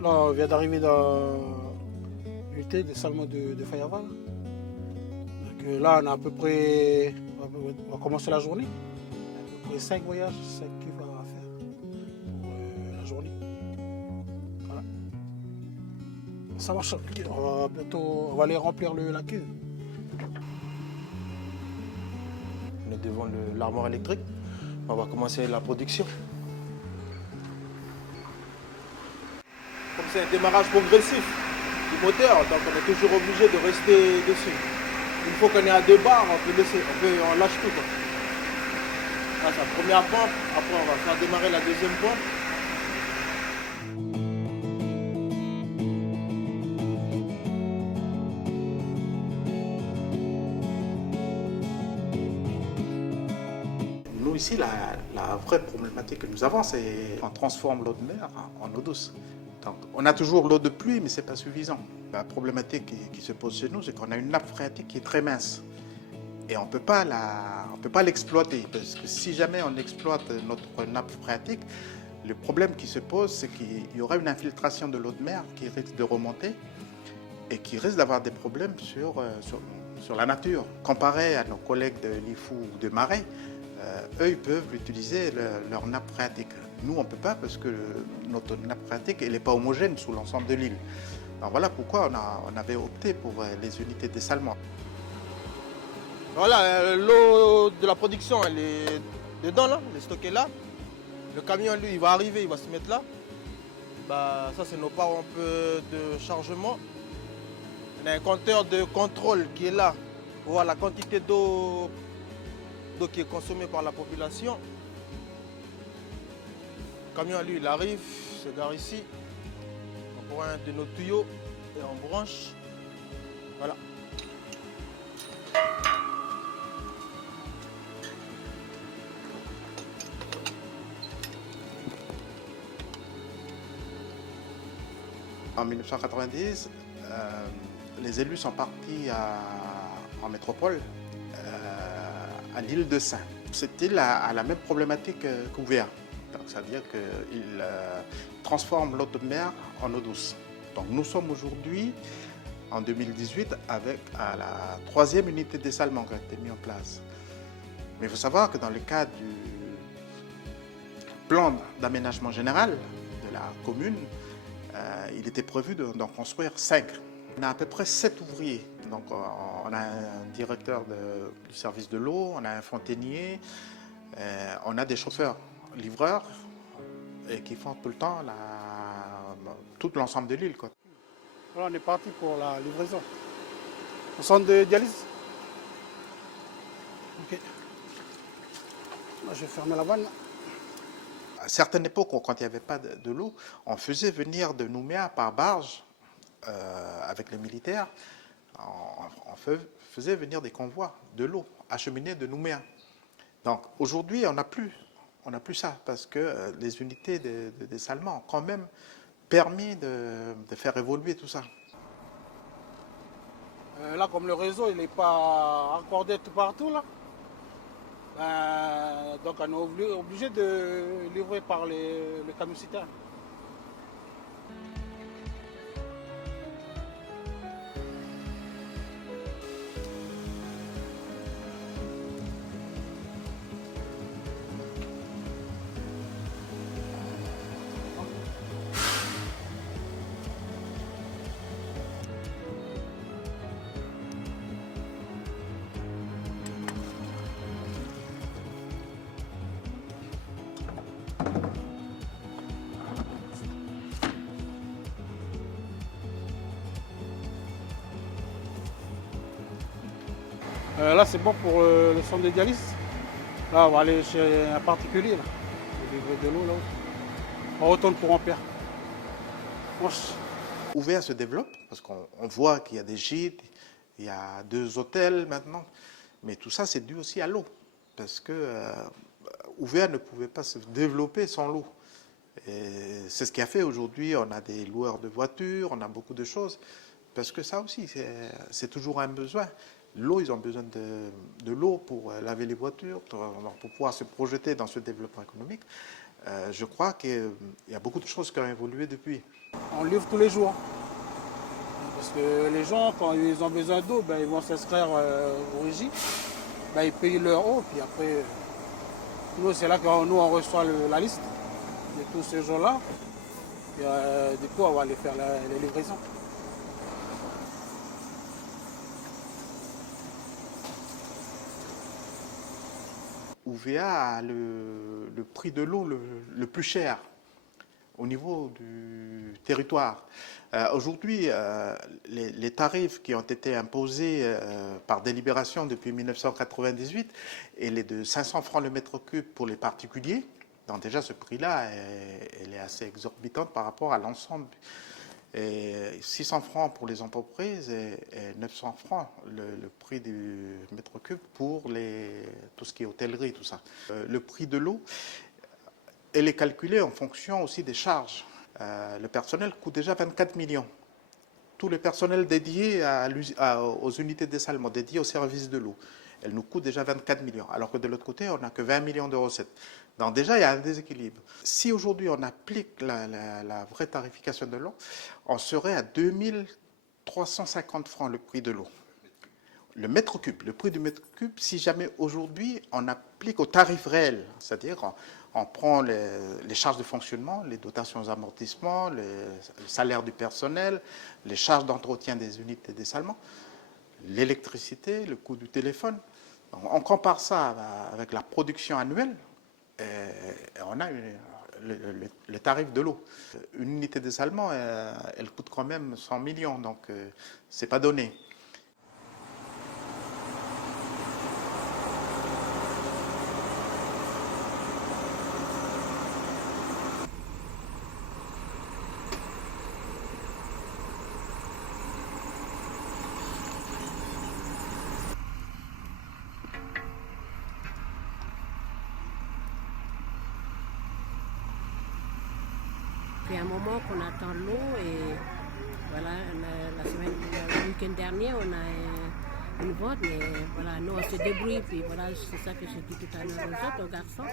Là, on vient d'arriver dans l'unité des salmons de Fayaval. Donc, là, on a à peu près. On va commencer la journée. À peu près 5 voyages, 5 qu'il va faire pour la journée. Voilà. Ça marche. On va bientôt. On va aller remplir la cuve. On est devant l'armoire électrique. On va commencer la production. Comme c'est un démarrage progressif du moteur, donc on est toujours obligé de rester dessus. Une fois qu'on est à 2 bars, on lâche tout, quoi. Là, c'est la première pompe, après on va faire démarrer la deuxième pompe. Nous, ici, la vraie problématique que nous avons, c'est qu'on transforme l'eau de mer en eau douce. Donc, on a toujours l'eau de pluie, mais ce n'est pas suffisant. La problématique qui se pose chez nous, c'est qu'on a une nappe phréatique qui est très mince. Et on ne peut pas l'exploiter, parce que si jamais on exploite notre nappe phréatique, le problème qui se pose, c'est qu'il y aura une infiltration de l'eau de mer qui risque de remonter et qui risque d'avoir des problèmes sur la nature. Comparé à nos collègues de l'IFU ou de Marais, eux, ils peuvent utiliser leur nappe phréatique. Nous, on ne peut pas parce que notre nappe phréatique, elle n'est pas homogène sous l'ensemble de l'île. Alors voilà pourquoi on avait opté pour les unités de dessalement. Voilà, l'eau de la production, elle est dedans, là, elle est stockée là. Le camion, lui, il va arriver, il va se mettre là. Bah, ça, c'est nos pompes de chargement. On a un compteur de contrôle qui est là pour voir la quantité d'eau qui est consommée par la population. Le camion, lui, il arrive, se gare ici. On prend un de nos tuyaux et on branche. Voilà. En 1990, les élus sont partis en métropole, à l'île de Saint. Cette île a la même problématique qu'Ouvéa. C'est-à-dire qu'ils transforment l'eau de mer en eau douce. Donc nous sommes aujourd'hui, en 2018, avec la 3e unité de dessalement qui a été mise en place. Mais il faut savoir que dans le cadre du plan d'aménagement général de la commune, il était prévu d'en construire 5. On a à peu près 7 ouvriers. Donc, on a un directeur du service de l'eau, on a un fontainier, on a des chauffeurs, livreurs, et qui font tout le temps tout l'ensemble de l'île. Voilà, on est parti pour la livraison. Au centre de dialyse. Ok. Là, je vais fermer la vanne. À certaines époques, quand il n'y avait pas de l'eau, on faisait venir de Nouméa par barge avec les militaires. On faisait venir des convois de l'eau acheminée de Nouméa. Donc aujourd'hui, on n'a plus ça parce que les unités de dessalement ont quand même permis de faire évoluer tout ça. Là, comme le réseau, il n'est pas raccordé tout partout, là. Donc on est obligé de livrer par le camion citerne. Là, c'est bon pour le centre de dialyse. Là, on va aller chez un particulier, là. On va livrer de l'eau, là. On retourne pour Ampère. Ouvéa se développe parce qu'on voit qu'il y a des gîtes, il y a 2 hôtels maintenant. Mais tout ça, c'est dû aussi à l'eau. Parce que Ouvéa ne pouvait pas se développer sans l'eau. C'est ce qui a fait aujourd'hui, on a des loueurs de voitures, on a beaucoup de choses. Parce que ça aussi, c'est toujours un besoin. L'eau, ils ont besoin de l'eau pour laver les voitures, pour pouvoir se projeter dans ce développement économique. Je crois qu'il y a beaucoup de choses qui ont évolué depuis. On livre tous les jours. Parce que les gens, quand ils ont besoin d'eau, ben, ils vont s'inscrire au régie. Ben, ils payent leur eau, puis après, nous, c'est là que nous, on reçoit la liste de tous ces gens-là. Et du coup, on va aller faire les livraisons. UVA a le prix de l'eau le plus cher au niveau du territoire. Aujourd'hui, les tarifs qui ont été imposés par délibération depuis 1998, et les de 500 francs le mètre cube pour les particuliers, donc déjà ce prix-là, elle est assez exorbitante par rapport à l'ensemble. Et 600 francs pour les entreprises et 900 francs le prix du mètre cube pour tout ce qui est hôtellerie, tout ça. Le prix de l'eau, elle est calculée en fonction aussi des charges. Le personnel coûte déjà 24 millions. Tout le personnel dédié aux unités de dessalement, dédié au service de l'eau, elle nous coûte déjà 24 millions. Alors que de l'autre côté, on n'a que 20 millions de recettes. Donc déjà, il y a un déséquilibre. Si aujourd'hui on applique la vraie tarification de l'eau, on serait à 2350 francs le prix de l'eau. Le mètre cube, le prix du mètre cube, si jamais aujourd'hui on applique au tarif réel, c'est-à-dire on prend les charges de fonctionnement, les dotations aux amortissements, le salaire du personnel, les charges d'entretien des unités de dessalement, l'électricité, le coût du téléphone. Donc, on compare ça avec la production annuelle et on a le tarif de l'eau. Une unité de dessalement, elle coûte quand même 100 millions, donc c'est pas donné. Il y a un moment qu'on attend l'eau et voilà, le week-end dernier, on a une vente, mais voilà, nous on se débrouille, puis voilà, c'est ça que j'ai dit tout à l'heure aux garçons,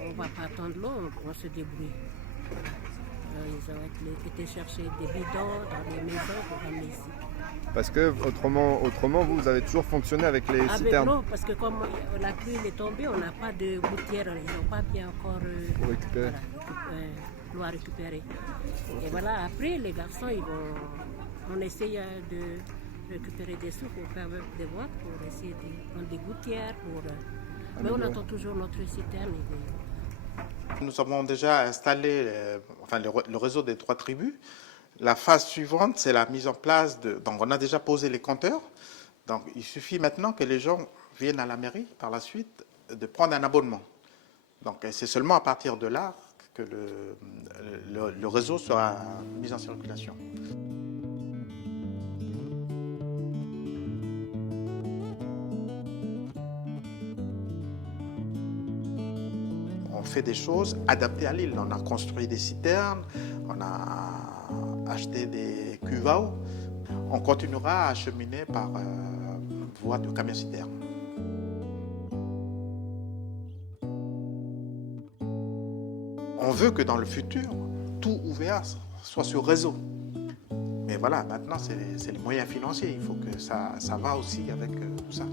on ne va pas attendre l'eau, on se débrouille. Ils ont été chercher des bidons dans les maisons pour ramener ici. Parce que autrement vous avez toujours fonctionné avec les citernes. Non, parce que comme la pluie est tombée, on n'a pas de gouttière, ils n'ont pas bien encore pour récupérer. L'eau à récupérer. Okay. Et voilà, après les garçons, on essaye de récupérer des sous pour faire des boîtes, pour essayer de prendre des gouttières, mais on attend toujours notre citerne. Nous avons déjà installé le réseau des 3 tribus. La phase suivante, c'est la mise en place donc on a déjà posé les compteurs. Donc il suffit maintenant que les gens viennent à la mairie par la suite de prendre un abonnement. Donc c'est seulement à partir de là que le réseau sera mis en circulation. On fait des choses adaptées à l'île. On a construit des citernes, on a acheté des cuves à eau. On continuera à acheminer par voie de camion-citerne. On veut que dans le futur, tout UVA soit sur réseau. Mais voilà, maintenant, c'est les moyens financiers. Il faut que ça va aussi avec tout ça.